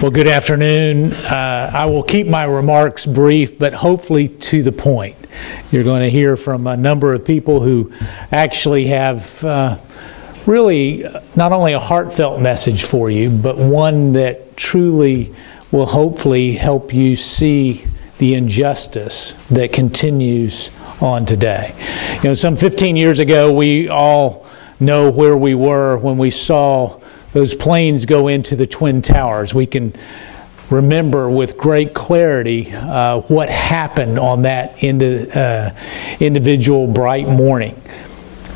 Well, good afternoon. I will keep my remarks brief, but hopefully to the point. You're going to hear from a number of people who actually have really not only a heartfelt message for you, but one that truly will hopefully help you see the injustice that continues on today. You know, some 15 years ago, we all know where we were when we saw those planes go into the Twin Towers. We can remember with great clarity what happened on that individual bright morning.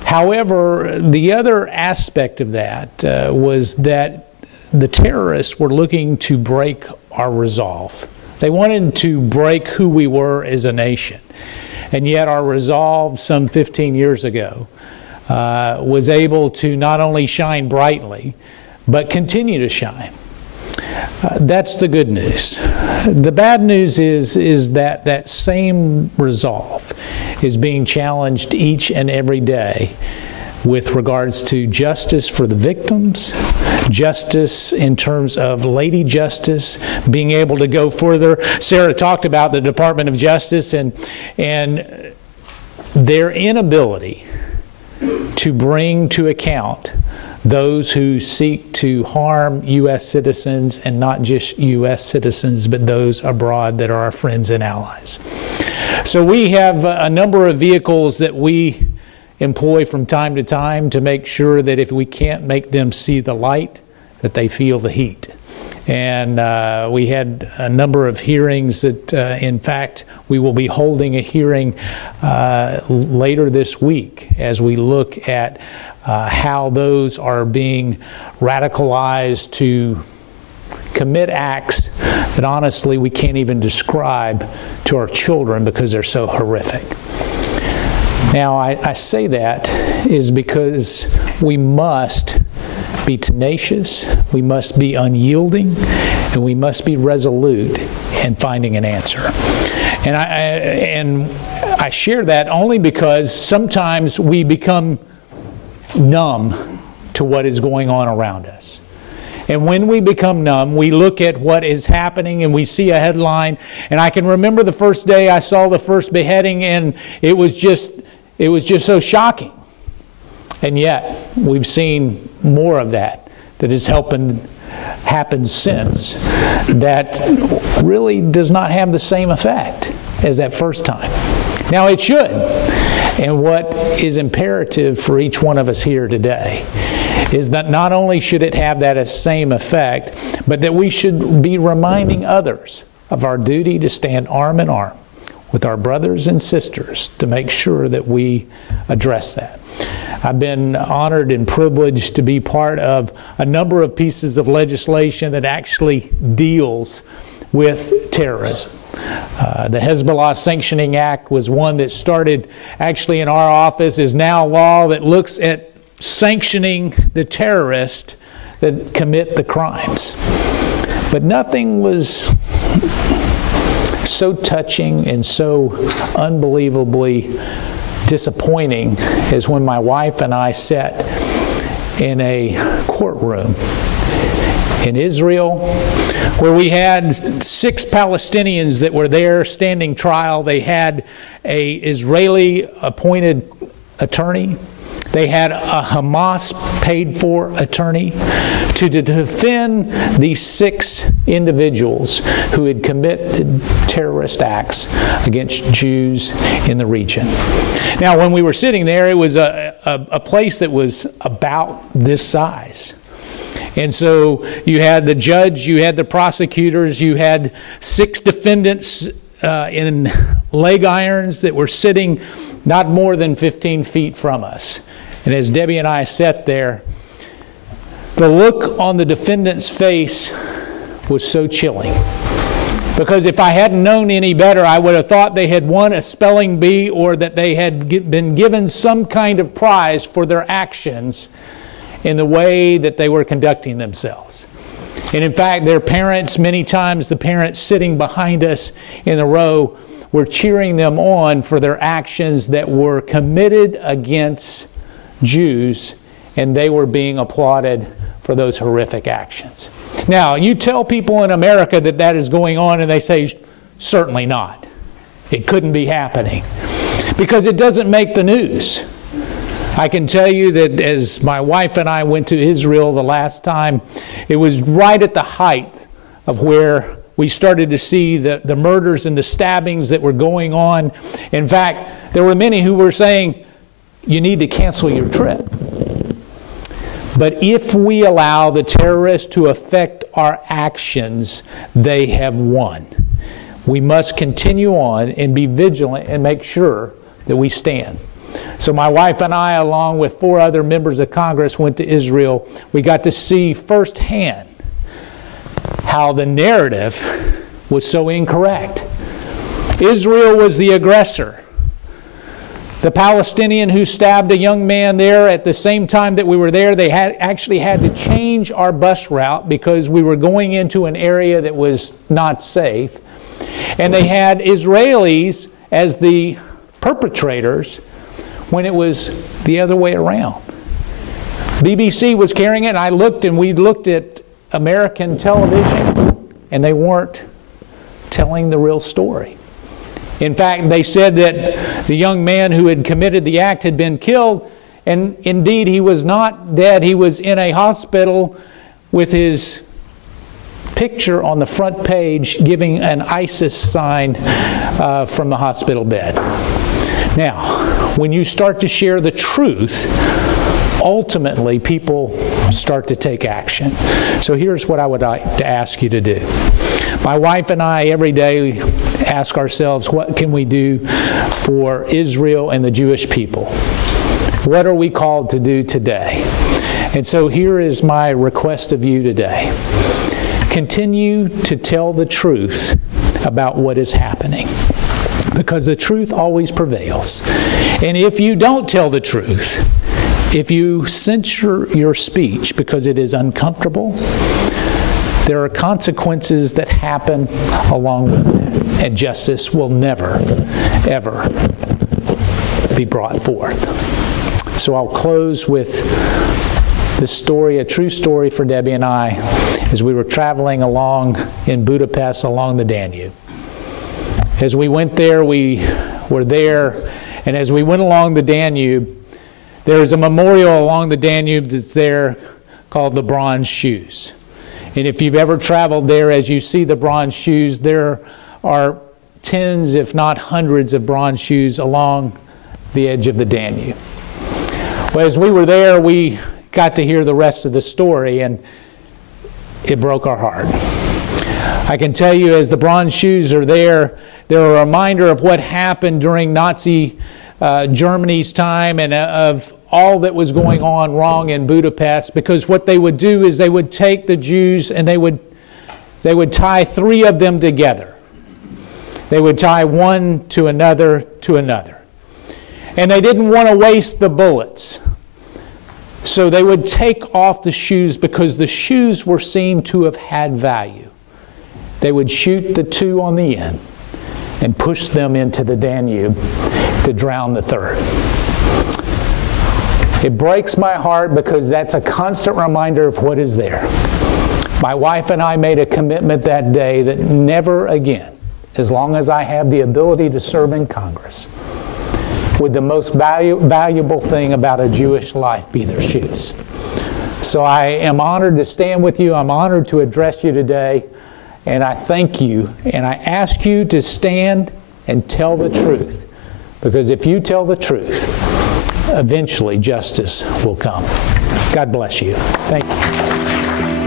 However, the other aspect of that was that the terrorists were looking to break our resolve. They wanted to break who we were as a nation. And yet our resolve some 15 years ago was able to not only shine brightly, but continue to shine. That's the good news. The bad news is that that same resolve is being challenged each and every day with regards to justice for the victims, justice in terms of Lady Justice, being able to go further. Sarah talked about the Department of Justice and their inability to bring to account those who seek to harm U.S. citizens, and not just U.S. citizens, but those abroad that are our friends and allies. So we have a number of vehicles that we employ from time to time to make sure that if we can't make them see the light, that they feel the heat. And we had a number of hearings that, in fact, we will be holding a hearing later this week as we look at how those are being radicalized to commit acts that honestly we can't even describe to our children because they're so horrific. Now, I say that is because we must be tenacious, we must be unyielding, and we must be resolute in finding an answer. And I share that only because sometimes we become numb to what is going on around us. And when we become numb, we look at what is happening and we see a headline. And I can remember the first day I saw the first beheading, and it was just so shocking. And yet, we've seen more of that has happened since that really does not have the same effect as that first time. Now, it should. And what is imperative for each one of us here today is that not only should it have that same effect, but that we should be reminding others of our duty to stand arm in arm with our brothers and sisters to make sure that we address that. I've been honored and privileged to be part of a number of pieces of legislation that actually deals with terrorism. The Hezbollah Sanctioning Act was one that started actually in our office, is now law that looks at sanctioning the terrorists that commit the crimes. But nothing was so touching and so unbelievably disappointing as when my wife and I sat in a courtroom in Israel, where we had 6 Palestinians that were there standing trial. They had an Israeli appointed attorney. They had a Hamas paid for attorney to defend these 6 individuals who had committed terrorist acts against Jews in the region. Now, when we were sitting there, it was a place that was about this size. And so you had the judge, you had the prosecutors, you had 6 defendants in leg irons that were sitting not more than 15 feet from us. And as Debbie and I sat there, the look on the defendant's face was so chilling. Because if I hadn't known any better, I would have thought they had won a spelling bee or that they had been given some kind of prize for their actions in the way that they were conducting themselves. And in fact, their parents, many times the parents sitting behind us in the row, were cheering them on for their actions that were committed against Jews, and they were being applauded for those horrific actions. Now, you tell people in America that that is going on, and they say, certainly not. It couldn't be happening. Because it doesn't make the news. I can tell you that as my wife and I went to Israel the last time, it was right at the height of where we started to see the murders and the stabbings that were going on. In fact, there were many who were saying, you need to cancel your trip. But if we allow the terrorists to affect our actions, they have won. We must continue on and be vigilant and make sure that we stand. So my wife and I, along with 4 other members of Congress, went to Israel. We got to see firsthand how the narrative was so incorrect. Israel was the aggressor. The Palestinian who stabbed a young man there at the same time that we were there, they actually had to change our bus route because we were going into an area that was not safe. And they had Israelis as the perpetrators when it was the other way around. BBC was carrying it, and I looked, and we looked at American television, and they weren't telling the real story. In fact, they said that the young man who had committed the act had been killed, and indeed he was not dead. He was in a hospital with his picture on the front page giving an ISIS sign from the hospital bed. Now, when you start to share the truth, ultimately people start to take action. So here's what I would like to ask you to do. My wife and I every day ask ourselves, what can we do for Israel and the Jewish people? What are we called to do today? And so here is my request of you today. Continue to tell the truth about what is happening, because the truth always prevails. And if you don't tell the truth, if you censor your speech because it is uncomfortable, there are consequences that happen along with it, and justice will never, ever be brought forth. So I'll close with this story, a true story for Debbie and I, as we were traveling along in Budapest along the Danube. As we went there, we were there, and as we went along the Danube, there's a memorial along the Danube that's there called the Bronze Shoes. And if you've ever traveled there, as you see the bronze shoes, there are tens, if not hundreds, of bronze shoes along the edge of the Danube. Well, as we were there, we got to hear the rest of the story, and it broke our heart. I can tell you, as the bronze shoes are there, they're a reminder of what happened during Nazi Germany's time and of all that was going on wrong in Budapest, because what they would do is they would take the Jews and they would tie 3 of them together. They would tie one to another to another. And they didn't want to waste the bullets. So they would take off the shoes because the shoes were seen to have had value. They would shoot the 2 on the end and push them into the Danube to drown the 3rd. It breaks my heart because that's a constant reminder of what is there. My wife and I made a commitment that day that never again, as long as I have the ability to serve in Congress, would the most valuable thing about a Jewish life be their shoes. So I am honored to stand with you. I'm honored to address you today. And I thank you, and I ask you to stand and tell the truth. Because if you tell the truth, eventually justice will come. God bless you. Thank you.